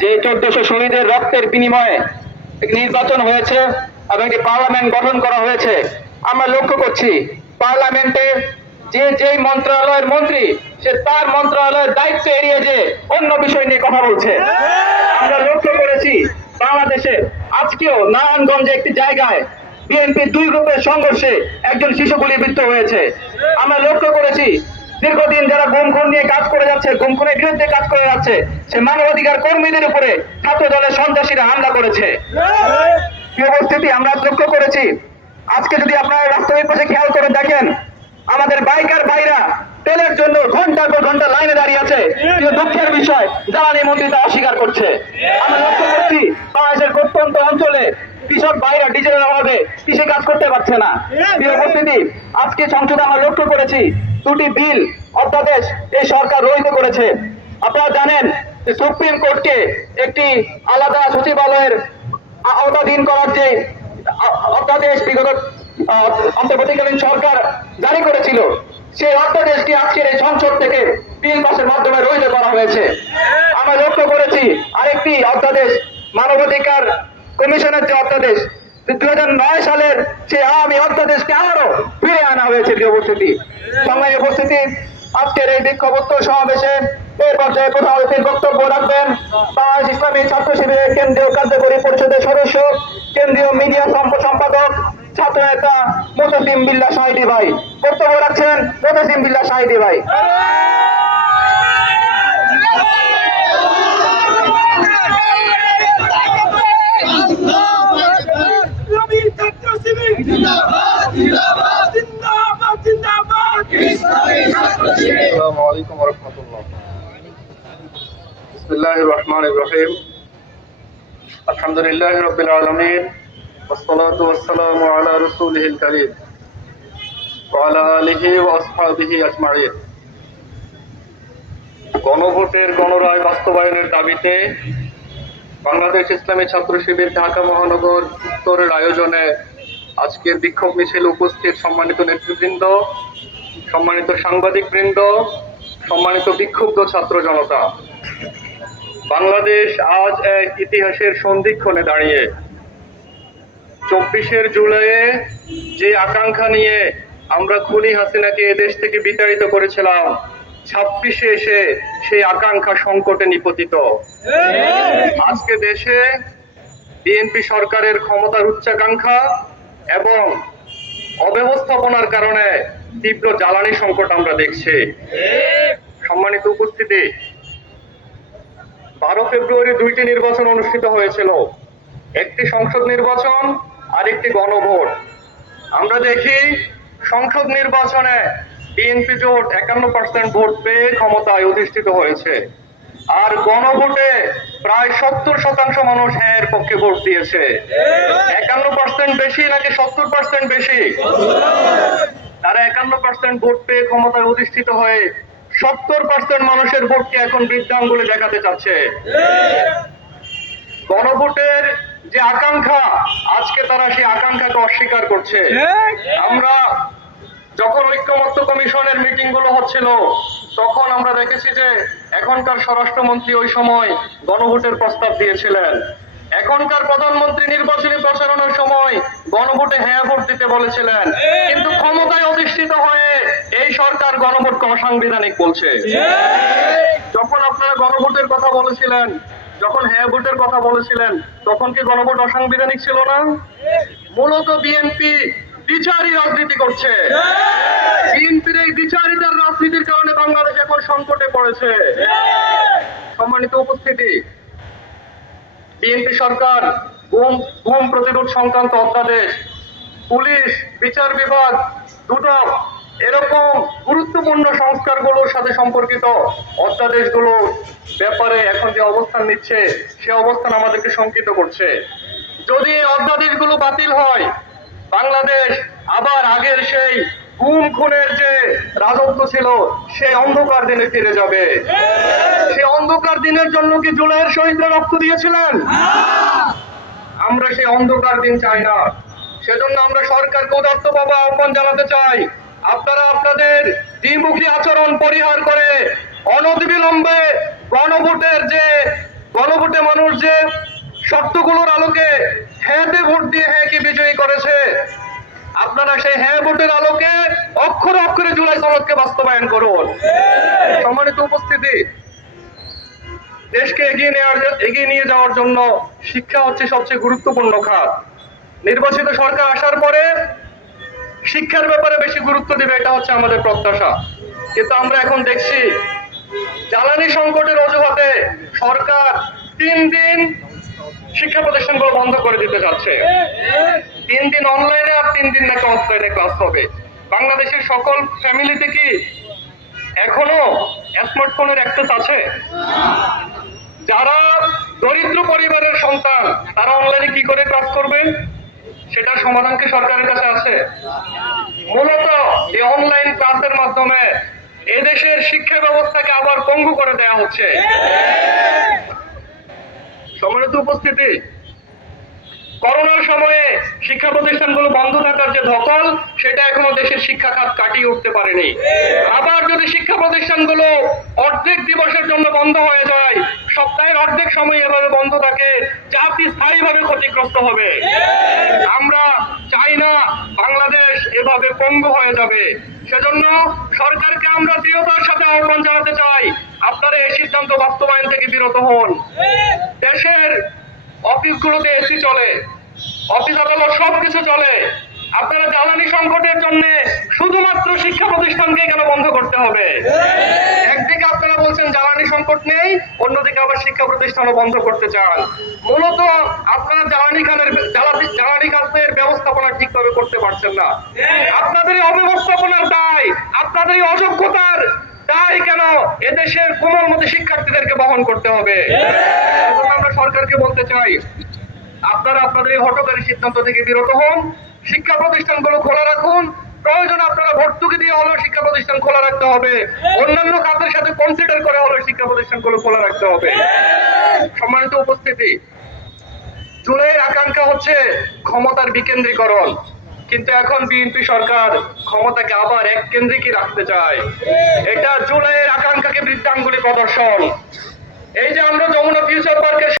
যে 1400 শহীদের রক্তের বিনিময়ে নির্বাচন হয়েছে এবং একটি পার্লামেন্ট গঠন করা হয়েছে, আমরা লক্ষ্য করছি পার্লামেন্টে যেই মন্ত্রণালয়ের মন্ত্রী সে তার মন্ত্রণালয়ের দায়িত্ব এড়িয়ে যে অন্য বিষয় নিয়ে কথা বলছে। আমরা লক্ষ্য করেছি বাংলাদেশে আজকেও নারায়ণগঞ্জে একটি জায়গায় বিএনপির দুই গ্রুপের সংঘর্ষে একজন শিশু গুলিবিদ্ধ হয়েছে। আমরা লক্ষ্য করেছি দীর্ঘদিন যারা গুম খুন নিয়ে কাজ করে যাচ্ছে, গুম খুনের বিরুদ্ধে কাজ করে যাচ্ছে, সে মানবাধিকার কর্মীদের উপরে ছাত্র দলের সন্ত্রাসীরা হামলা করেছে। কি উপস্থিতি আমরা লক্ষ্য করেছি আজকে যদি আপনারা রাস্তার পাশে খেয়াল করে দেখেন আমাদের বাইকার ভাইরা তেলের জন্য ঘন্টার পর ঘন্টা লাইনে দাঁড়িয়ে আছে, কিন্তু দুঃখের বিষয় জ্বালানি মন্ত্রী তা অস্বীকার করছে। আমরা লক্ষ্য করছি বাংলাদেশের প্রত্যন্ত অঞ্চলে কৃষক ভাইরা ডিজেলের অভাবে কৃষি কাজ করতে পারছে না। উপস্থিতি আজকে সংসদে আমরা লক্ষ্য করেছি দুটি বিল অধ্যাদেশ এই সরকার রহিত করেছে। আপনারা জানেন যে সুপ্রিম কোর্টকে একটি আলাদা সচিবালয়ের আওতাধীন করার যে অধ্যাদেশ বিগত অন্তর্বর্তীকালীন সরকার জারি করেছিল, সেই অধ্যাদেশটি আজকের এই সংসদ থেকে বিল পাসের মাধ্যমে রহিত করা হয়েছে। আমরা লক্ষ্য করেছি আরেকটি অধ্যাদেশ মানবাধিকার কমিশনের যে অধ্যাদেশ 2009 সালের সেই আওয়ামী অধ্যাদেশকে আবারও ফিরে আনা হয়েছে। উপস্থিতি সংগ্রামী উপস্থিতি আজকের এই বিক্ষোভোত্তর সমাবেশে এর পর্যায়ে প্রধান অতিথির বক্তব্য রাখবেন বাংলাদেশ ইসলামী ছাত্র শিবিরের কেন্দ্রীয় কার্যকরী পরিষদের সদস্য, কেন্দ্রীয় মিডিয়া সম্পাদক, ছাত্র নেতা মোতাসিম বিল্লাহ শাহিদী ভাই। বক্তব্য রাখছেন মোতাসিম বিল্লাহ শাহিদী ভাই। আসসালামু আলাইকুম ওয়া রাহমাতুল্লাহ। বিসমিল্লাহির রহমানির রহিম। আলহামদুলিল্লাহি রাব্বিল আলামিন ওয়াস সালাতু ওয়াস সালামু আলা রাসূলিহিল কারীম ওয়া আলা আলিহি ওয়া আসহাবিহি আজমাইন। গণভোটের গণরায় বাস্তবায়নের দাবিতে বাংলাদেশ ইসলামী ছাত্র শিবির ঢাকা মহানগর উত্তরের আয়োজনে আজকের বিক্ষোভ মিছিল উপস্থিত সম্মানিত নেতৃবৃন্দ, সম্মানিত সাংবাদিকবৃন্দ, সম্মানিত বিক্ষুব্ধ ছাত্র জনতা, বাংলাদেশ আজ এক ইতিহাসের সন্ধিক্ষণে দাঁড়িয়ে। 24 জুলাইয়ে যে আকাঙ্ক্ষা নিয়ে আমরা খুনি হাসিনাকে এদেশ থেকে বিতাড়িত করেছিলাম, 26 এসে সেই আকাঙ্ক্ষা সংকটে নিপতিত। আজকে দেশে বিএনপি সরকারের ক্ষমতার উচ্চাকাঙ্ক্ষা এবং অব্যবস্থাপনার কারণে তীব্র জ্বালানি সংকট আমরা দেখছি। সম্মানিত উপস্থিতি, 12 ফেব্রুয়ারি দুইটি নির্বাচন অনুষ্ঠিত হয়েছিল, একটি সংসদ নির্বাচন আর একটি গণভোট। আমরা দেখি সংসদ নির্বাচনে বিএনপি জোট 51% ভোট পেয়ে ক্ষমতায় অধিষ্ঠিত হয়েছে, আর গণভোটে প্রায় 70% মানুষ হ্যাঁ পক্ষে ভোট দিয়েছে। 51% বেশি নাকি 70% বেশি? তারা 51% ভোট পেয়ে ক্ষমতায় অধিষ্ঠিত হয়ে 70% মানুষের ভোটকে এখন বৃদ্ধাঙ্গুলে দেখাতে চাচ্ছে। গণভোটের যে আকাঙ্ক্ষা, আজকে তারা সেই আকাঙ্ক্ষাকে অস্বীকার করছে। আমরা যখন ঐক্যমত্য কমিশনের মিটিং গুলো হচ্ছিল, তখন আমরা দেখেছি যে এখনকার স্বরাষ্ট্রমন্ত্রী ওই সময় গণভোটের প্রস্তাব দিয়েছিলেন। এখনকার প্রধানমন্ত্রী নির্বাচনী প্রচারণার সময় গণভোটে হ্যাঁ ভোট দিতে বলেছিলেন, কিন্তু ক্ষমতায় অধিষ্ঠিত হয়ে এই সরকার গণভোটকে অসাংবিধানিক বলছে। যখন আপনারা গণভোটের কথা বলেছিলেন, যখন হ্যাঁ ভোটের কথা বলেছিলেন, তখন কি গণভোট অসাংবিধানিক ছিল না? মূলত বিএনপি দ্বিচারী রাজনীতি করছে। বিএনপির এই দ্বিচারিতার রাজনীতির কারণে বাংলাদেশ এখন সংকটে পড়েছে। সম্মানিত উপস্থিতি, বিএনপি সরকার গুম প্রতিরোধ সংক্রান্ত অধ্যাদেশ, পুলিশ, বিচার বিভাগ, দুদক, এরকম গুরুত্বপূর্ণ সংস্কারগুলোর সাথে সম্পর্কিত অধ্যাদেশগুলোর ব্যাপারে এখন যে অবস্থান নিচ্ছে, সে অবস্থান আমাদেরকে শঙ্কিত করছে। যদি এই অধ্যাদেশগুলো বাতিল হয়, বাংলাদেশ আবার আগের সেই গুম খুনের যে রাজত্ব ছিল, সেই অন্ধকার দিনে ফিরে যাবে। সেই অন্ধকার দিনের জন্য কি জুলাইয়ের শহীদরা রক্ত দিয়েছিলেন? আমরা সেই অন্ধকার দিন চাই না। সেজন্য আমরা সরকারকে উদাত্তভাবে আহ্বান জানাতে চাই, আপনারা আপনাদের দ্বিমুখী আচরণ পরিহার করে অনতিবিলম্বে গণভোটে যে শর্তগুলোর আলোকে হ্যাঁতে ভোট দিয়ে হ্যাঁকে বিজয়ী করেছে, আপনারা সেই হ্যাঁ ভোটের আলোকে অক্ষরে অক্ষরে জুলাই সনদকে বাস্তবায়ন করুন। সম্মানিত উপস্থিতি, দেশকে এগিয়ে নিয়ে যাওয়ার জন্য শিক্ষা হচ্ছে সবচেয়ে গুরুত্বপূর্ণ খাত। নির্বাচিত সরকার আসার পরে শিক্ষার ব্যাপারে বেশি গুরুত্ব দেবে, এটা হচ্ছে আমাদের প্রত্যাশা। কিন্তু আমরা এখন দেখছি জ্বালানি সংকটের অজুহাতে সরকার 3 দিন শিক্ষা প্রতিষ্ঠানগুলো বন্ধ করে দিতে যাচ্ছে। 3 দিন অনলাইনে আর 3 দিন নাকি অফলাইনে ক্লাস হবে। বাংলাদেশের সকল ফ্যামিলিতে কি এখনো স্মার্টফোনের অ্যাক্সেস আছে? যারা দরিদ্র পরিবারের সন্তান, তারা অনলাইনে কি করে ক্লাস করবে? সেটার সমাধান কি সরকারের কাছে আছে? মূলত এই অনলাইন ক্লাসের মাধ্যমে এদেশের শিক্ষা ব্যবস্থাকে আবার পঙ্গু করে দেয়া হচ্ছে। সম্মানিত উপস্থিতি, করোনার সময়ে শিক্ষা প্রতিষ্ঠানগুলো বন্ধ থাকার যে ধকল, সেটা এখনো দেশের শিক্ষা খাত কাটিয়ে উঠতে পারেনি। আবার যদি শিক্ষা প্রতিষ্ঠানগুলো অর্ধেক দিবসের জন্য বন্ধ হয়ে যায়, সপ্তাহের অর্ধেক সময় এভাবে বন্ধ থাকে, জাতি স্থায়ীভাবে ক্ষতিগ্রস্ত হবে। আমরা চাই না বাংলাদেশ এভাবে পঙ্গু হয়ে যাবে। সেজন্য সরকারকে আমরা দৃঢ়তার সাথে আহ্বান জানাতে চাই, আপনারা এই সিদ্ধান্ত বাস্তবায়ন থেকে বিরত হন। দেশের অফিসগুলোতে এসি চলে, অফিস আদালত সবকিছু চলে, আপনারা জ্বালানি সংকটের জন্য শুধুমাত্র শিক্ষা প্রতিষ্ঠানকে কেন বন্ধ করতে হবে? একদিকে আপনারা বলছেন জ্বালানি সংকট নেই, অন্যদিকে আবার শিক্ষা প্রতিষ্ঠানও বন্ধ করতে চান। মূলত আপনারা জ্বালানি খাতের ব্যবস্থাপনা ঠিকভাবে করতে পারছেন না। আপনাদের এই অব্যবস্থাপনার দায়, আপনাদের এই অযোগ্যতার দায় কেন এদেশের কোমলমতি শিক্ষার্থীদেরকে বহন করতে হবে? এখন আমরা সরকারকে বলতে চাই, আপনারা আপনাদের এই হঠকারী সিদ্ধান্ত থেকে বিরত হন, শিক্ষা প্রতিষ্ঠানগুলো খোলা রাখুন। প্রয়োজন আপনারা ভর্তুকি দিয়ে হলেও শিক্ষা প্রতিষ্ঠান খোলা রাখতে হবে, অন্যান্য খাতের সাথে কনসিডার করে হলেও শিক্ষা প্রতিষ্ঠানগুলো খোলা রাখতে হবে। সম্মানিত উপস্থিতি, জুলাইয়ের আকাঙ্ক্ষা হচ্ছে ক্ষমতার বিকেন্দ্রীকরণ, কিন্তু এখন বিএনপি সরকার ক্ষমতাকে আবার এক কেন্দ্রিকই রাখতে চায়। এটা জুলাইয়ের আকাঙ্ক্ষাকে বৃদ্ধাঙ্গুলি প্রদর্শন। এই যে আমরা যমুনা ফিউচার পার্কের